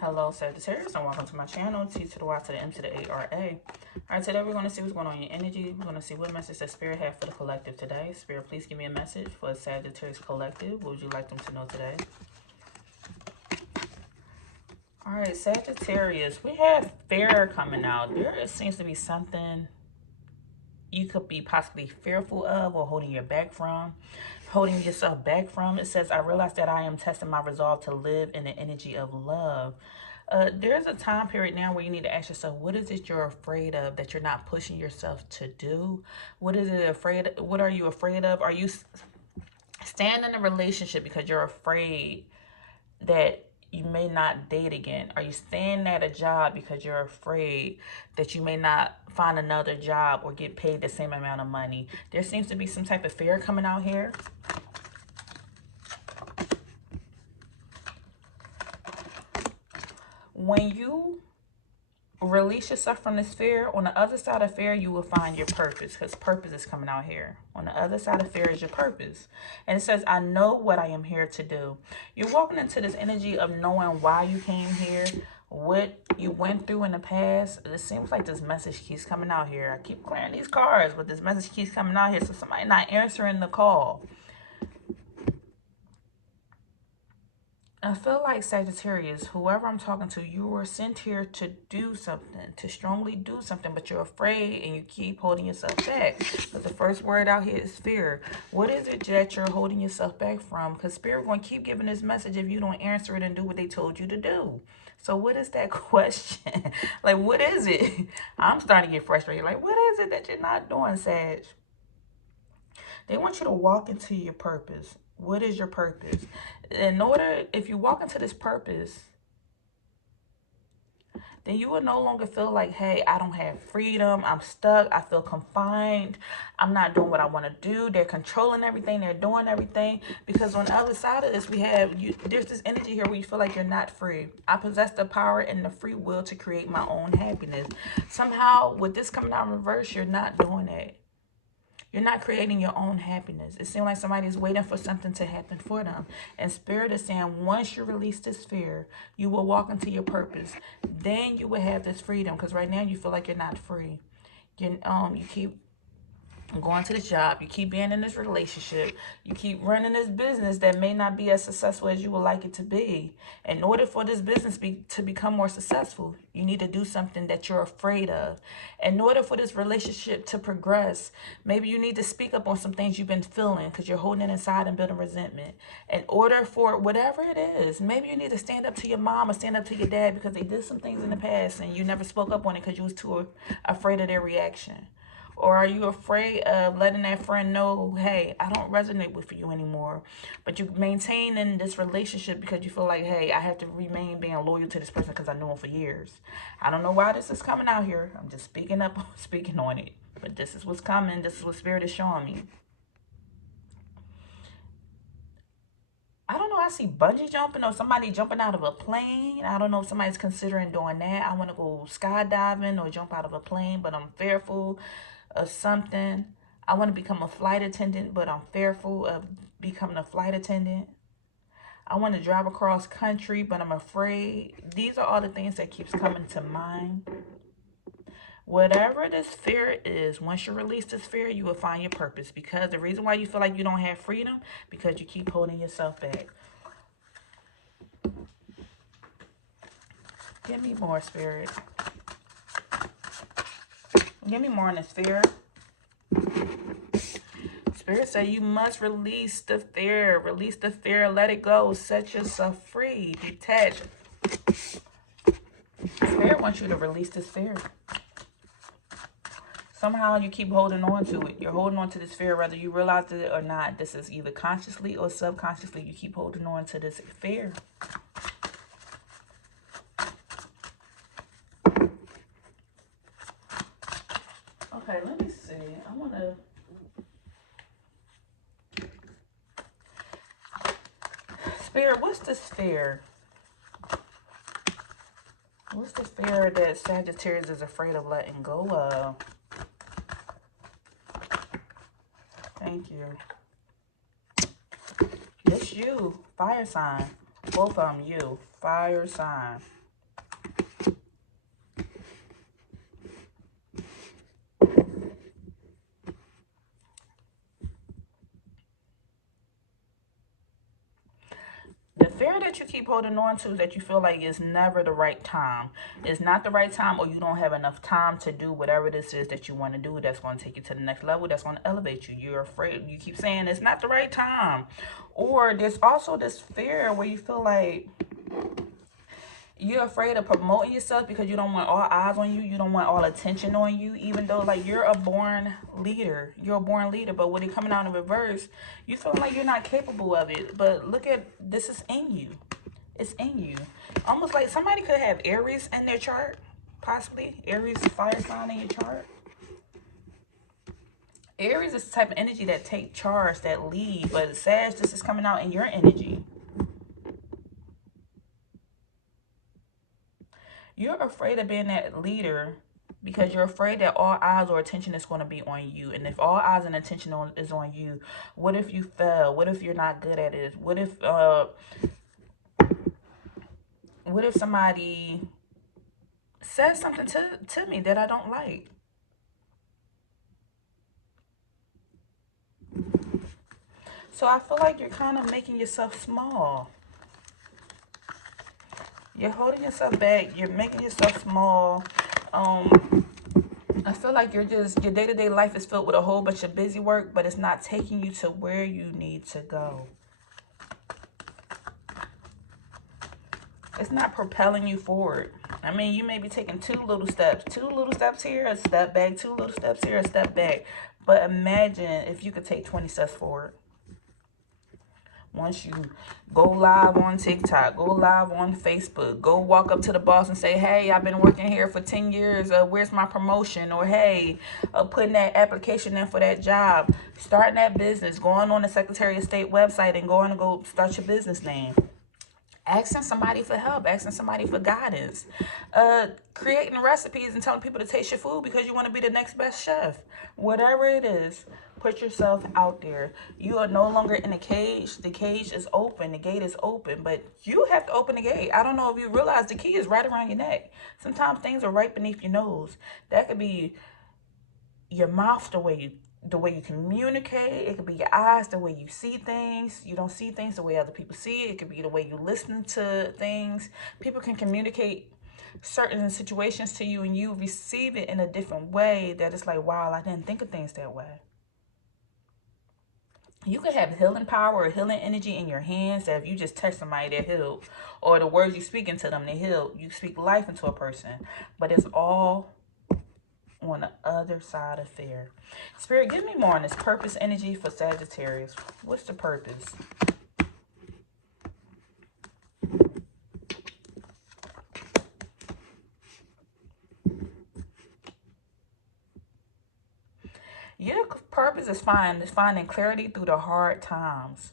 Hello, Sagittarius, and welcome to my channel, T to the Y to the M to the A-R-A. Alright, today we're going to see what's going on in your energy. We're going to see what message that Spirit has for the collective today. Spirit, please give me a message for Sagittarius collective. What would you like them to know today? Alright, Sagittarius, we have fear coming out. There seems to be something you could be possibly fearful of or holding yourself back from. It says, I realize that I am testing my resolve to live in the energy of love. There's a time period now where you need to ask yourself, what is it you're afraid of that you're not pushing yourself to do? What are you afraid of? Are you staying in a relationship because you're afraid that you may not date again? Are you staying at a job because you're afraid that you may not find another job or get paid the same amount of money? There seems to be some type of fear coming out here. When you release yourself from this fear, on the other side of fear, you will find your purpose, because purpose is coming out here. On the other side of fear is your purpose. And it says, I know what I am here to do. You're walking into this energy of knowing why you came here, what you went through in the past. It seems like this message keeps coming out here. I keep clearing these cards, but this message keeps coming out here. So somebody not answering the call. I feel like, Sagittarius, whoever I'm talking to, you were sent here to do something, to strongly do something, but you're afraid and you keep holding yourself back. But the first word out here is fear. What is it that you're holding yourself back from? Because Spirit going to keep giving this message if you don't answer it and do what they told you to do. So what is that question? Like, what is it? I'm starting to get frustrated. Like, what is it that you're not doing, Sag? They want you to walk into your purpose. What is your purpose? If you walk into this purpose, then you will no longer feel like, hey, I don't have freedom. I'm stuck. I feel confined. I'm not doing what I want to do. They're controlling everything. They're doing everything. Because on the other side of this, there's this energy here where you feel like you're not free. I possess the power and the free will to create my own happiness. Somehow, with this coming out in reverse, you're not doing it. You're not creating your own happiness. It seems like somebody's waiting for something to happen for them. And Spirit is saying, once you release this fear, you will walk into your purpose. Then you will have this freedom. Because right now you feel like you're not free. You keep going to this job, you keep being in this relationship, you keep running this business that may not be as successful as you would like it to be. In order for this business to become more successful, you need to do something that you're afraid of. In order for this relationship to progress, maybe you need to speak up on some things you've been feeling because you're holding it inside and building resentment. In order for whatever it is, maybe you need to stand up to your mom or stand up to your dad because they did some things in the past and you never spoke up on it because you was too afraid of their reaction. Or are you afraid of letting that friend know, hey, I don't resonate with you anymore? But you maintain in this relationship because you feel like, hey, I have to remain being loyal to this person because I know him for years. I don't know why this is coming out here. I'm just speaking on it. But this is what's coming. This is what Spirit is showing me. I don't know. I see bungee jumping or somebody jumping out of a plane. I don't know if somebody's considering doing that. I want to go skydiving or jump out of a plane, but I'm fearful of something. I want to become a flight attendant, but I'm fearful of becoming a flight attendant. I want to drive across country, but I'm afraid. These are all the things that keeps coming to mind. Whatever this fear is, once you release this fear, you will find your purpose. Because the reason why you feel like you don't have freedom, because you keep holding yourself back. Give me more, Spirit. Give me more on this fear. Spirit said you must release the fear. Release the fear. Let it go. Set yourself free. Detach. Spirit wants you to release this fear. Somehow you keep holding on to it. You're holding on to this fear whether you realize it or not. This is either consciously or subconsciously. You keep holding on to this fear. Okay, let me see. I want to... Spirit, what's this fear? What's the fear that Sagittarius is afraid of letting go of? Thank you. It's you. Fire sign. Both of them, you. Fire sign. keep holding on to is that you feel like it's never the right time. It's not the right time, or you don't have enough time to do whatever this is that you want to do that's going to take you to the next level, that's going to elevate you. You're afraid. You keep saying it's not the right time. Or there's also this fear where you feel like you're afraid of promoting yourself because you don't want all eyes on you. You don't want all attention on you, even though like you're a born leader. You're a born leader. But when it coming out in reverse, you feel like you're not capable of it. But look at this, is in you. It's in you. Almost like somebody could have Aries in their chart, possibly. Aries fire sign in your chart. Aries is the type of energy that take charge, that lead. But Sag, this is coming out in your energy. You're afraid of being that leader because you're afraid that all eyes or attention is going to be on you. And if all eyes and attention is on you, what if you fail? What if you're not good at it? What if somebody says something to me that I don't like? So I feel like you're kind of making yourself small. You're holding yourself back. You're making yourself small. I feel like your day-to-day life is filled with a whole bunch of busy work, but it's not taking you to where you need to go. It's not propelling you forward. I mean, you may be taking two little steps here, a step back, two little steps here, a step back. But imagine if you could take 20 steps forward. Once you go live on TikTok, go live on Facebook, go walk up to the boss and say, hey, I've been working here for 10 years. Where's my promotion? Or, hey, putting that application in for that job, starting that business, going on the Secretary of State website and going to go start your business name. Asking somebody for help, asking somebody for guidance, creating recipes and telling people to taste your food because you want to be the next best chef. Whatever it is, put yourself out there. You are no longer in a cage. The cage is open. The gate is open, but you have to open the gate. I don't know if you realize the key is right around your neck. Sometimes things are right beneath your nose. That could be your mouth, the way you communicate. It could be your eyes, the way you see things. You don't see things the way other people see it. It could be the way you listen to things. People can communicate certain situations to you and you receive it in a different way that it's like, wow, I didn't think of things that way. You could have healing power or healing energy in your hands that if you just touch somebody, they're healed. Or the words you speak into them, they're healed. You speak life into a person. But it's all on the other side of fear. Spirit, give me more on this purpose energy for Sagittarius. What's the purpose? Your purpose is finding clarity through the hard times.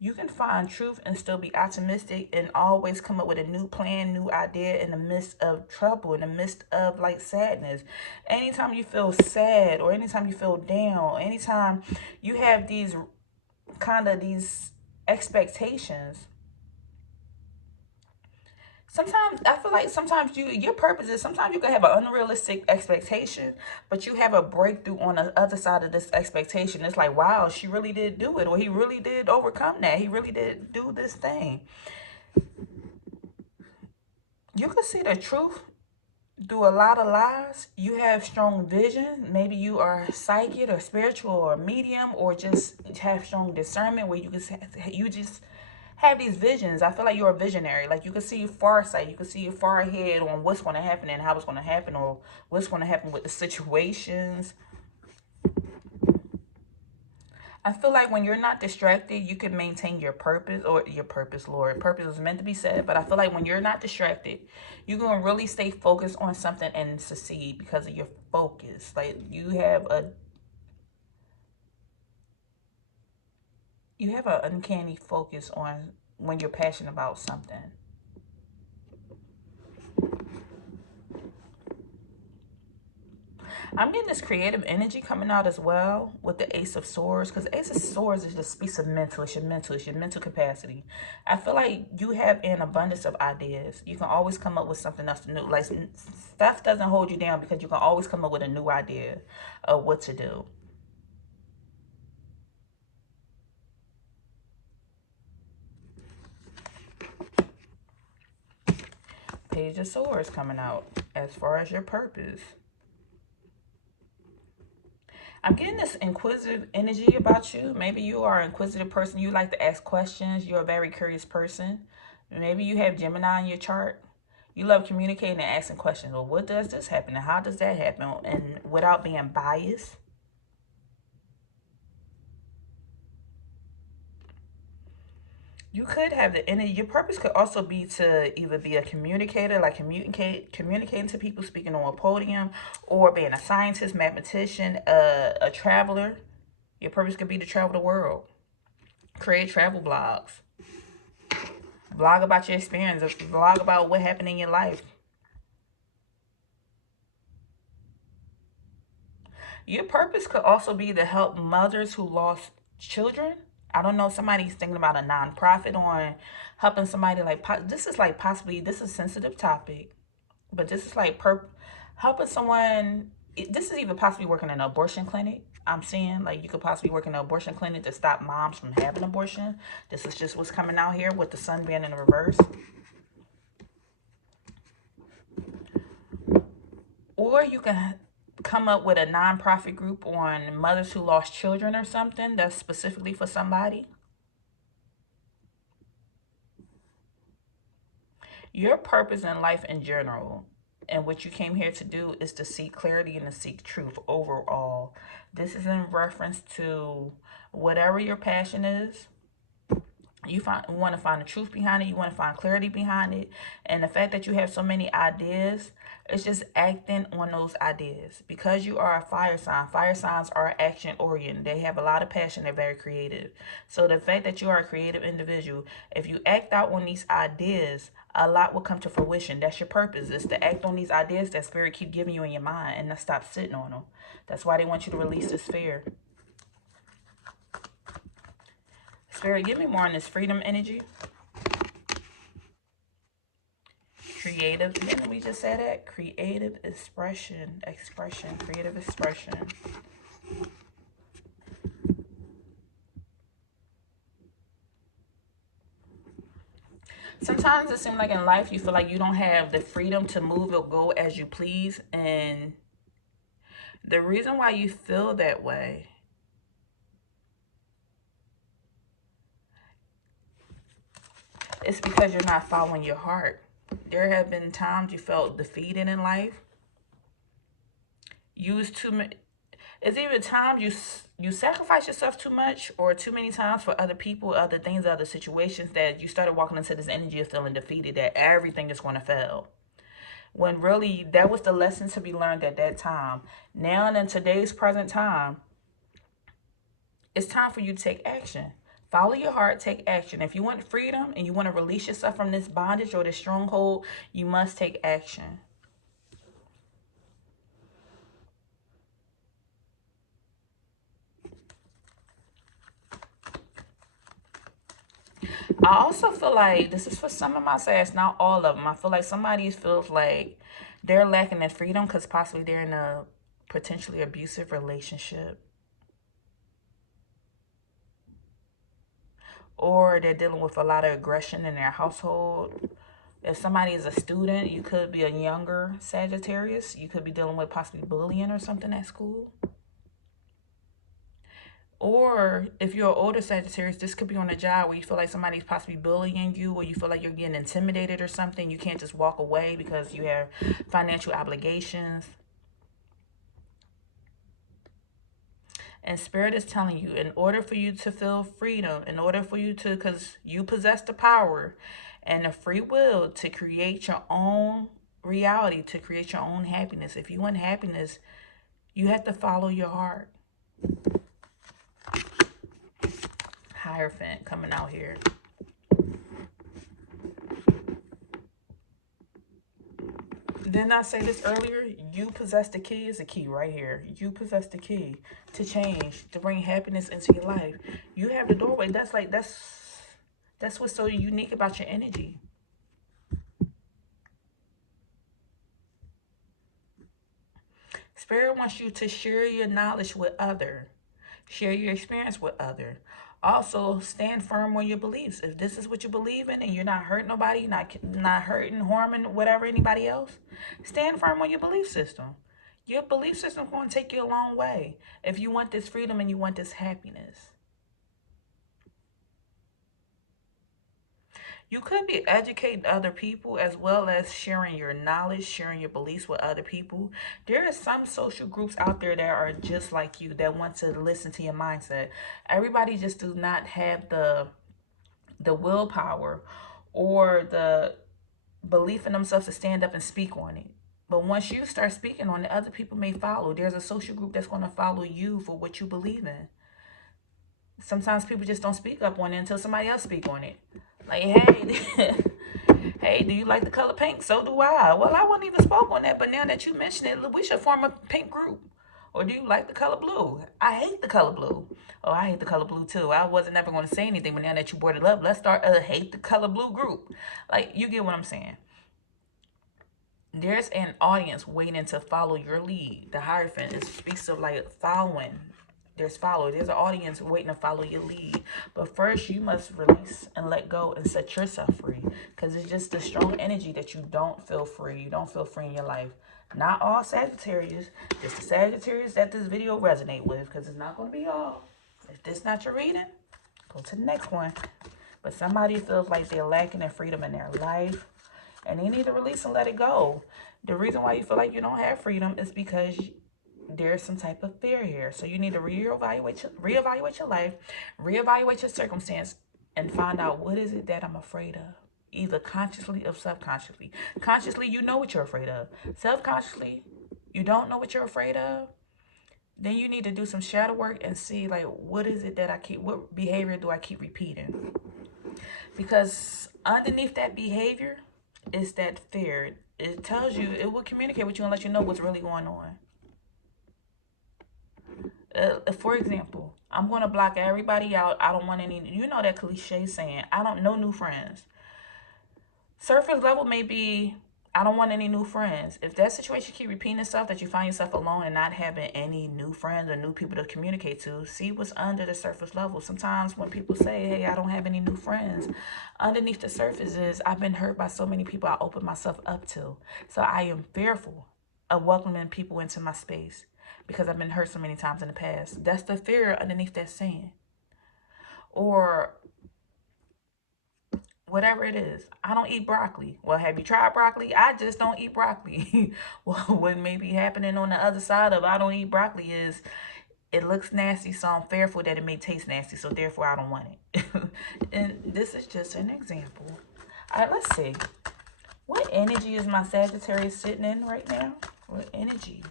You can find truth and still be optimistic and always come up with a new plan, new idea in the midst of trouble, in the midst of like sadness. Anytime you feel sad or anytime you feel down, anytime you have these expectations, sometimes I feel like sometimes your purpose is sometimes you can have an unrealistic expectation, but you have a breakthrough on the other side of this expectation. It's like, wow, she really did do it, or he really did overcome that. He really did do this thing. You can see the truth through a lot of lies. You have strong vision. Maybe you are psychic or spiritual or medium, or just have strong discernment where you just have these visions. I feel like you're a visionary. Like you can see far sight. You can see far ahead on what's going to happen and how it's going to happen, or what's going to happen with the situations. I feel like when you're not distracted, you can maintain your purpose, or your purpose, Lord. Purpose was meant to be said, but I feel like when you're not distracted, you're going to really stay focused on something and succeed because of your focus. Like you have an uncanny focus on when you're passionate about something. I'm getting this creative energy coming out as well with the Ace of Swords, because Ace of Swords is just speaks of mental. It's your mental capacity. I feel like you have an abundance of ideas. You can always come up with something else new. Like stuff doesn't hold you down because you can always come up with a new idea of what to do. Page of Swords coming out as far as your purpose. I'm getting this inquisitive energy about you. Maybe you are an inquisitive person. You like to ask questions. You're a very curious person. Maybe you have Gemini in your chart. You love communicating and asking questions. Well, what does this happen? And how does that happen? And without being biased. You could have the energy. Your purpose could also be to either be a communicator, like communicating to people, speaking on a podium, or being a scientist, mathematician, a traveler. Your purpose could be to travel the world, create travel blogs, blog about your experience, blog about what happened in your life. Your purpose could also be to help mothers who lost children. I don't know, somebody's thinking about a nonprofit on helping somebody, like, this is like possibly, this is a sensitive topic, but this is like helping someone. This is even possibly working in an abortion clinic. I'm seeing like you could possibly work in an abortion clinic to stop moms from having abortion. This is just what's coming out here with the sun being in the reverse. Or you can come up with a nonprofit group on mothers who lost children or something that's specifically for somebody. Your purpose in life in general and what you came here to do is to seek clarity and to seek truth overall. This is in reference to whatever your passion is. You want to find the truth behind it. You want to find clarity behind it. And the fact that you have so many ideas, it's just acting on those ideas. Because you are a fire sign, fire signs are action oriented. They have a lot of passion. They're very creative. So the fact that you are a creative individual, if you act out on these ideas, a lot will come to fruition. That's your purpose, is to act on these ideas that spirit keep giving you in your mind and not stop sitting on them. That's why they want you to release this fear. Spirit, give me more on this freedom energy. Creative. Didn't we just say that? Creative expression. Creative expression. Sometimes it seems like in life you feel like you don't have the freedom to move or go as you please. And the reason why you feel that way is because you're not following your heart. There have been times you felt defeated in life. Used too many. It's even times you sacrifice yourself too much or too many times for other people, other things, other situations, that you started walking into this energy of feeling defeated, that everything is going to fail. When really that was the lesson to be learned at that time. Now in today's present time, it's time for you to take action. Follow your heart, take action. If you want freedom and you want to release yourself from this bondage or this stronghold, you must take action. I also feel like this is for some of my sads, not all of them. I feel like somebody feels like they're lacking in freedom because possibly they're in a potentially abusive relationship. Or they're dealing with a lot of aggression in their household. If somebody is a student, you could be a younger Sagittarius. You could be dealing with possibly bullying or something at school. Or if you're an older Sagittarius, this could be on a job where you feel like somebody's possibly bullying you, or you feel like you're getting intimidated or something. You can't just walk away because you have financial obligations. And Spirit is telling you, in order for you to feel freedom, in order for you to, because you possess the power and the free will to create your own reality, to create your own happiness. If you want happiness, you have to follow your heart. Hierophant coming out here. Didn't I say this earlier? You possess the key. Is the key right here. You possess the key to change, to bring happiness into your life. You have the doorway. That's what's so unique about your energy. Spirit wants you to share your knowledge with others. Share your experience with others. Also, stand firm on your beliefs. If this is what you believe in and you're not hurting nobody, not hurting, harming, whatever, anybody else, stand firm on your belief system. Your belief system is going to take you a long way if you want this freedom and you want this happiness. You could be educating other people as well as sharing your knowledge, sharing your beliefs with other people. There are some social groups out there that are just like you that want to listen to your mindset. Everybody just do not have the willpower or the belief in themselves to stand up and speak on it. But once you start speaking on it, other people may follow. There's a social group that's going to follow you for what you believe in. Sometimes people just don't speak up on it until somebody else speak on it. Like, hey, hey, do you like the color pink? So do I. Well, I wasn't even spoke on that, but now that you mention it, we should form a pink group. Or do you like the color blue? I hate the color blue. Oh, I hate the color blue too. I wasn't never going to say anything, but now that you brought it up, let's start a hate the color blue group. Like, you get what I'm saying. There's an audience waiting to follow your lead. The Hierophant, it speaks of like following. There's followers. There's an audience waiting to follow your lead. But first, you must release and let go and set yourself free. Because it's just the strong energy that you don't feel free. You don't feel free in your life. Not all Sagittarius. Just the Sagittarius that this video resonate with. Because it's not going to be all. If this not your reading, go to the next one. But somebody feels like they're lacking in freedom in their life. And they need to release and let it go. The reason why you feel like you don't have freedom is because there's some type of fear here. So you need to reevaluate your life, reevaluate your circumstance, and find out what is it that I'm afraid of. Either consciously or subconsciously. Consciously, you know what you're afraid of. Subconsciously, you don't know what you're afraid of. Then you need to do some shadow work and see, like, what is it that what behavior do I keep repeating? Because underneath that behavior is that fear. It tells you, it will communicate with you and let you know what's really going on. For example, I'm going to block everybody out. I don't want any, you know that cliche saying, I don't know new friends. Surface level may be, I don't want any new friends. If that situation keep repeating itself, that you find yourself alone and not having any new friends or new people to communicate to, see what's under the surface level. Sometimes when people say, hey, I don't have any new friends, underneath the surface is, I've been hurt by so many people I opened myself up to. So I am fearful of welcoming people into my space because I've been hurt so many times in the past. That's the fear underneath that saying. Or whatever it is. I don't eat broccoli. Well, have you tried broccoli? I just don't eat broccoli. Well, what may be happening on the other side of I don't eat broccoli is it looks nasty, so I'm fearful that it may taste nasty, so therefore I don't want it. And this is just an example. All right, let's see. What energy is my Sagittarius sitting in right now? What energy?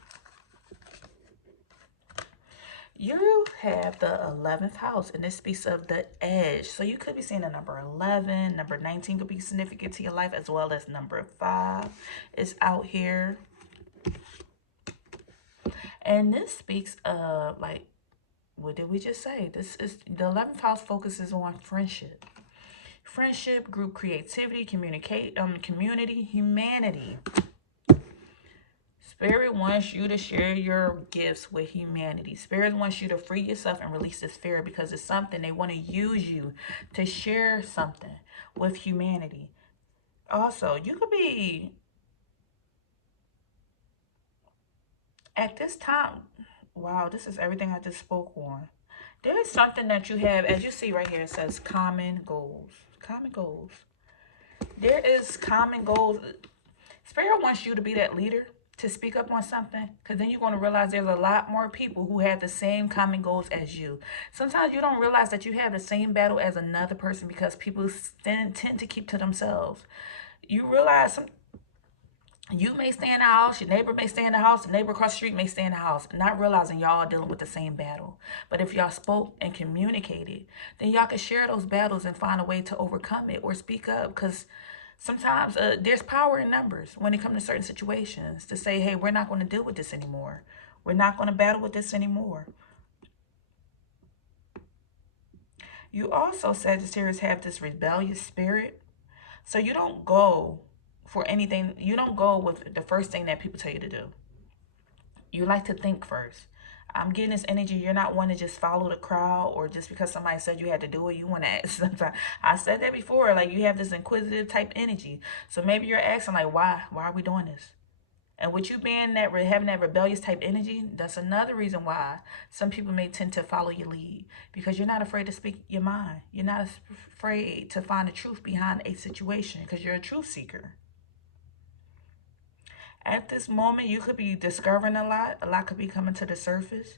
You have the 11th house, and this speaks of the edge. So you could be seeing the number 11. Number 19 could be significant to your life, as well as number 5 is out here. And this speaks of, like, what did we just say? This is the 11th house focuses on friendship. Friendship, group creativity, community, humanity. Spirit wants you to share your gifts with humanity. Spirit wants you to free yourself and release this fear because it's something they want to use you to share something with humanity. Also, you could be at this time. Wow, this is everything I just spoke on. There is something that you have, as you see right here, it says common goals. Common goals. There is common goals. Spirit wants you to be that leader, to speak up on something, because then you're going to realize there's a lot more people who have the same common goals as you. Sometimes you don't realize that you have the same battle as another person because people tend to keep to themselves. You realize you may stay in the house, your neighbor may stay in the house, the neighbor across the street may stay in the house, not realizing y'all are dealing with the same battle. But if y'all spoke and communicated, then y'all could share those battles and find a way to overcome it or speak up, because sometimes there's power in numbers when it comes to certain situations to say, hey, we're not going to deal with this anymore. We're not going to battle with this anymore. You also, Sagittarius, have this rebellious spirit. So you don't go for anything. You don't go with the first thing that people tell you to do. You like to think first. I'm getting this energy. You're not one to just follow the crowd, or just because somebody said you had to do it, you want to ask. Sometimes I said that before. Like, you have this inquisitive type energy. So maybe you're asking, like, why? Why are we doing this? And with you being that, having that rebellious type energy, that's another reason why some people may tend to follow your lead, because you're not afraid to speak your mind. You're not afraid to find the truth behind a situation, because you're a truth seeker. At this moment, you could be discovering a lot. A lot could be coming to the surface.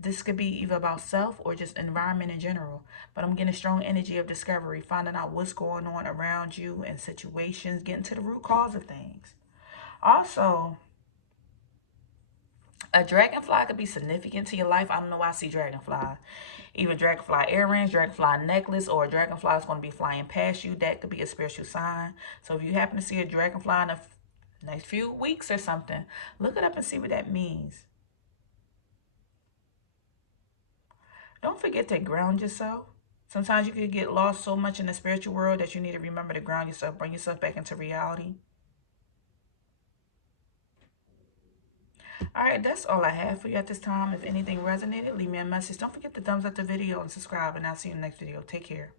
This could be either about self or just environment in general. But I'm getting a strong energy of discovery, finding out what's going on around you and situations, getting to the root cause of things. Also, a dragonfly could be significant to your life. I don't know why I see dragonfly. Either dragonfly earrings, dragonfly necklace, or a dragonfly is going to be flying past you. That could be a spiritual sign. So if you happen to see a dragonfly in the next few weeks or something, look it up and see what that means. Don't forget to ground yourself. Sometimes you could get lost so much in the spiritual world that you need to remember to ground yourself, bring yourself back into reality. All right, that's all I have for you at this time. If anything resonated, leave me a message. Don't forget to thumbs up the video and subscribe, and I'll see you in the next video. Take care.